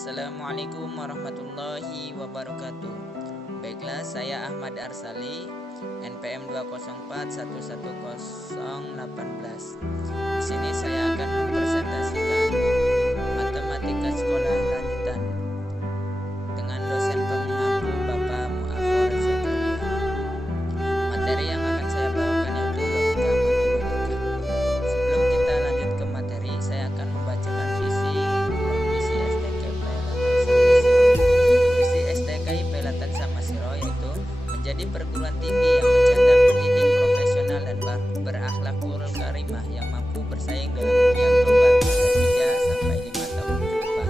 Assalamualaikum warahmatullahi wabarakatuh. Baiklah, saya Ahmad Arsali, NPM 204110018. Di sini saya akan mempresentasikan matematika sekolah lanjutan dengan dosen pengampu Bapak Mu'affor Zakaria. Materi yang akan saya bawakan yaitu logika matematika. Sebelum kita lanjut ke materi, saya akan membacakan visi Latan Samasiro, yaitu menjadi perguruan tinggi yang mencetak pendidik profesional dan berakhlakul karimah yang mampu bersaing dalam dunia global pada 3-5 tahun ke depan.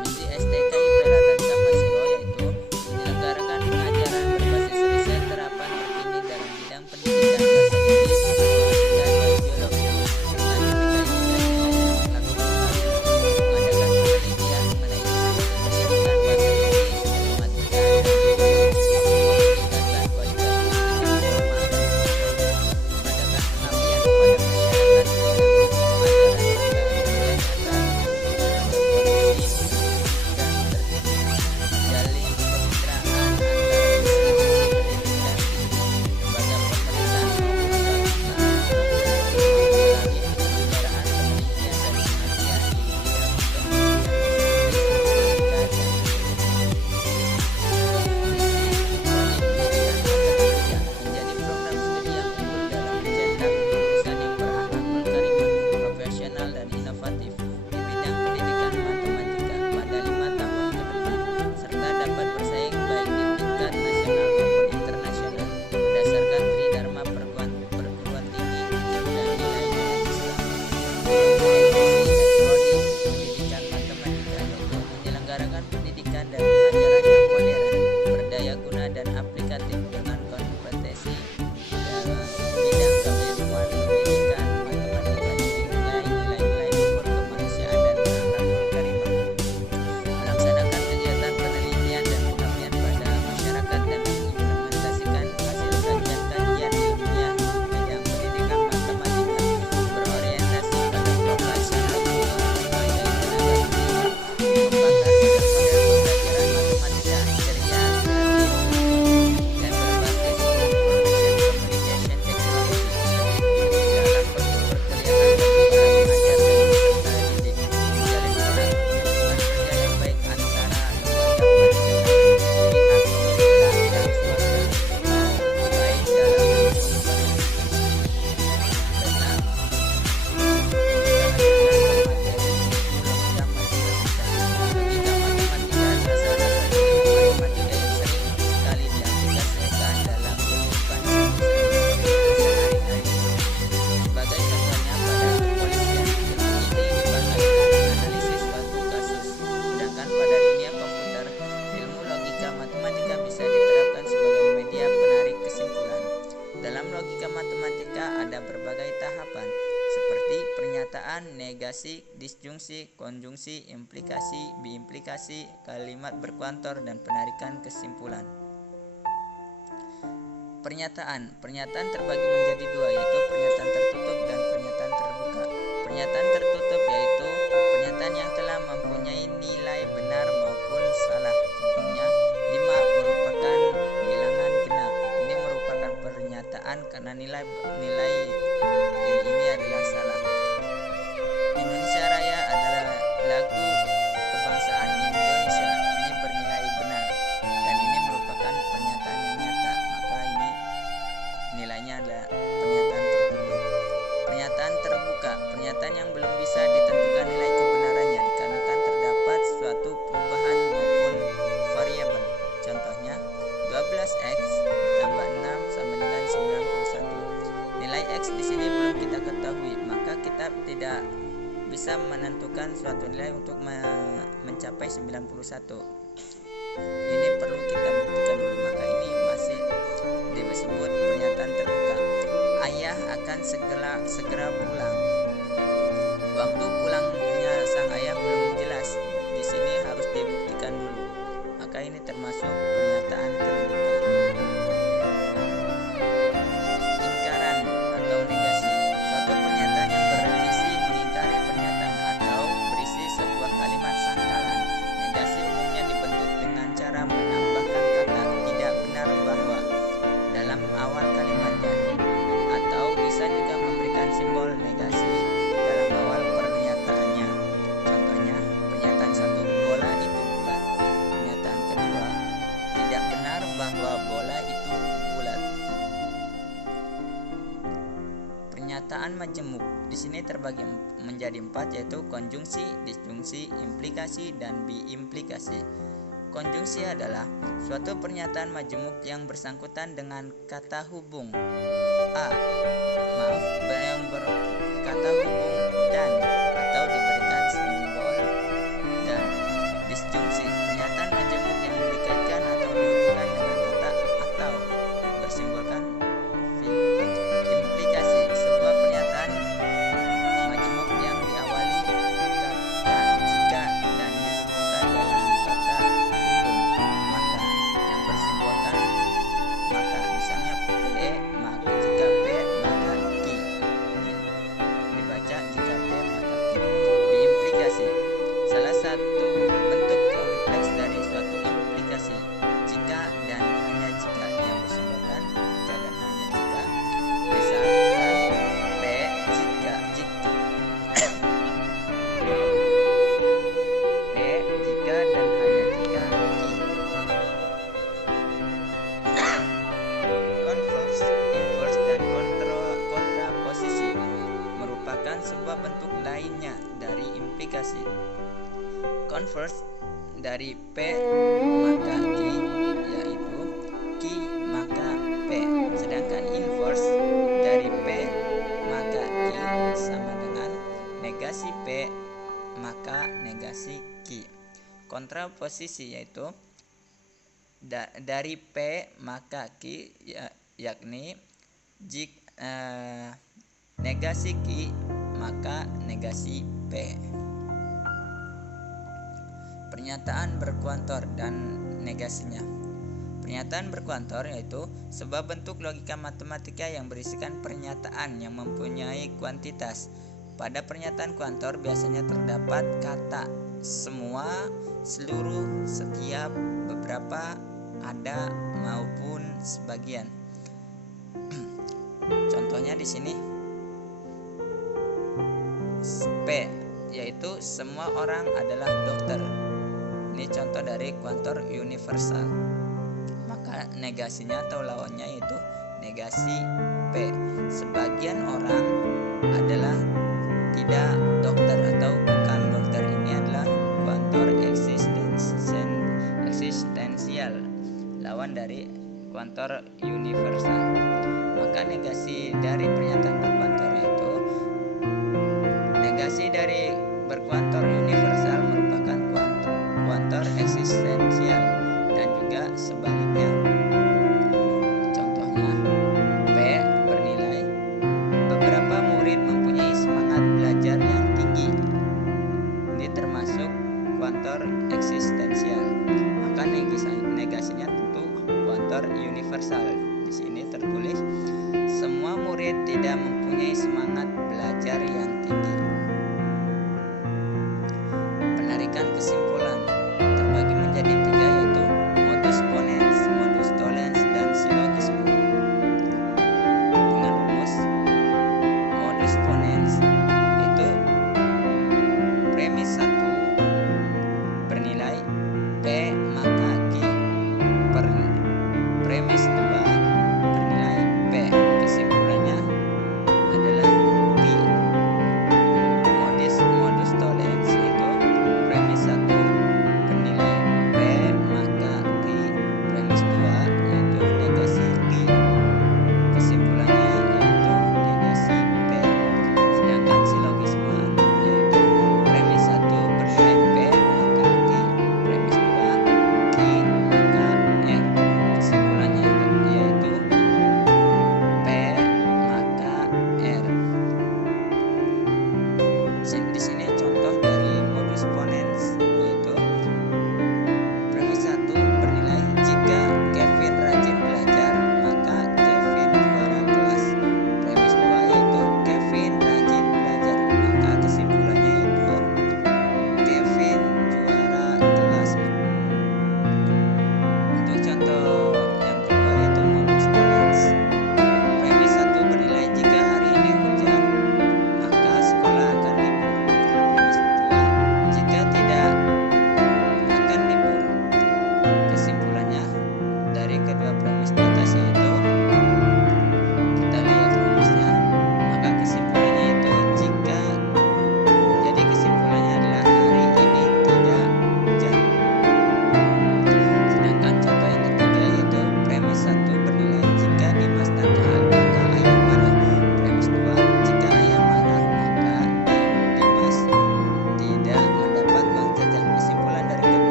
Misi STKIP Latan Samasiro yaitu menyelenggarakan pengajaran berbasis riset terapan terkini dalam bidang pendidikan bahasa Inggris, matematika, dan biologi dengan dibekali nilai-nilai yang melakukan mengadakan penelitian mengenai pendidikan bahasa pendidikan dan pengajaran yang modern, berdaya guna dan aplikatif dengan kompetensi bidang keilmuan pendidikan, matematika dibimbing nilai-nilai luhur kemanusiaan dan akhlakul karimah. Melaksanakan kegiatan penelitian dan pengabdian pada masyarakat dan mengimplementasikan hasil kajian-kajian ilmiah bidang pendidikan matematika berorientasi pada profesional sebagai tenaga matematika bisa diterapkan sebagai media penarik kesimpulan. Dalam logika matematika ada berbagai tahapan seperti pernyataan, negasi, disjungsi, konjungsi, implikasi, biimplikasi, kalimat berkuantor, dan penarikan kesimpulan. Pernyataan terbagi menjadi dua, yaitu pernyataan tertutup dan pernyataan terbuka. Pernyataan tertutup yaitu pernyataan yang telah mempunyai nilai benar maupun salah. Contohnya 5 merupakan bilangan genap. Ini merupakan pernyataan karena nilai ini adalah salah. Indonesia Raya adalah lagu kebangsaan Indonesia. Ini bernilai benar dan ini merupakan pernyataan yang nyata. Maka ini nilainya adalah pernyataan tertutup. Pernyataan terbuka, pernyataan yang belum bisa ditentukan nilai kebenarannya dikarenakan terdapat suatu perubahan maupun variabel. Contohnya 12x tambah 6 sama dengan 91. Nilai x di sini belum kita ketahui, maka kita tidak bisa menentukan suatu nilai untuk mencapai 91. Ini perlu kita buktikan dulu, maka ini masih disebut pernyataan terbuka. Ayah akan segera pulang. Waktu pulangnya sang ayah belum jelas. Di sini harus dibuktikan dulu. Maka ini termasuk pernyataan terbuka. Ingkaran atau negasi, suatu pernyataan yang berisi mengingkari pernyataan atau berisi sebuah kalimat sangat majemuk. Di sini terbagi menjadi 4, yaitu konjungsi, disjungsi, implikasi, dan biimplikasi. Konjungsi adalah suatu pernyataan majemuk yang bersangkutan dengan kata hubung yang berkata hubung dan atau diberikan simbol dan. Disjungsi, pernyataan majemuk yang dikaitkan atau dihubungkan dengan kata atau bersimbolkan v. Implikasi, sebuah pernyataan majemuk yang diawali kata jika dan dihubungkan dalam kata hubung maka yang bersimbolkan maka. Misalnya p, maka jika p maka ki, dibaca jika p maka ki. Biimplikasi, salah satu bentuk kompleks dari suatu implikasi, jika dan hanya jika yang bersimbolkan jika dan hanya jika. Misalkan p jika p jika dan hanya jika ki. Converse, inverse, dan kontraposisi merupakan sebuah bentuk lainnya dari implikasi. Converse dari P maka Q, yaitu Q maka P. Sedangkan inverse dari P maka Q sama dengan negasi P maka negasi Q. Kontraposisi yaitu dari P maka Q, yakni negasi Q maka negasi P. Pernyataan berkuantor dan negasinya. Pernyataan berkuantor yaitu sebuah bentuk logika matematika yang berisikan pernyataan yang mempunyai kuantitas. Pada pernyataan kuantor biasanya terdapat kata semua, seluruh, setiap, beberapa, ada, maupun sebagian. Contohnya di sini P, yaitu semua orang adalah dokter. Ini contoh dari kuantor universal. Maka negasinya atau lawannya yaitu negasi P. Sebagian orang adalah tidak dokter atau bukan dokter. Ini adalah kuantor eksistensial, lawan dari kuantor universal. Maka negasi dari pernyataan berkuantor yaitu negasi dari berkuantor universal merupakan kuantor eksistensial dan juga sebaliknya. Contohnya P bernilai beberapa murid mempunyai semangat belajar yang tinggi. Ini termasuk kuantor eksistensial. Maka negasinya tentu kuantor universal. Di sini tertulis semua murid tidak mempunyai semangat belajar yang tinggi. Penarikan kesimpulan terbagi menjadi 3, yaitu modus ponens, modus tollens, dan silogisme. Dengan rumus modus ponens itu premis 1 bernilai P maka Q, premis 2 bernilai P. Kesimpulannya adalah Q. Modus tollens itu premis 1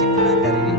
kesimpulan dari